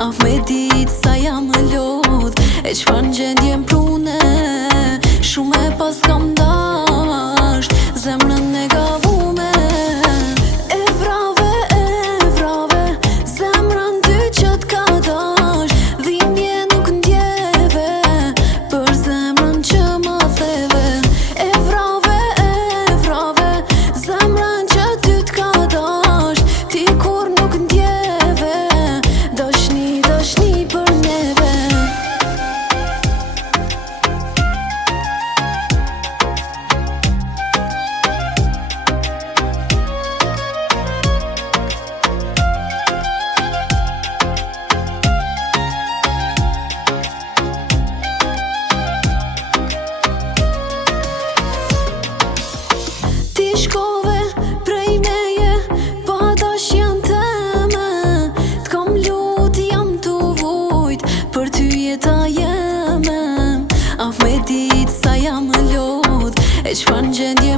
Af me dit sa jam më lodh e qfar në gjendje m'prune. Shumë e pas kam dasht zemrën e gavume. E vrave zemrën ty që t'ka dasht. Dhimbje nuk ndjeve për zemrën që ma theve. E vrave zemrën që ty t'ka dasht. Ti kur nuk ndjeve dashni për neve. Ti shkove prej meje pa dashjen teme. T'kam lut jam t'u vujt për ty jeta jeme. Af me dit sa jam më lodh e qfar në gjendje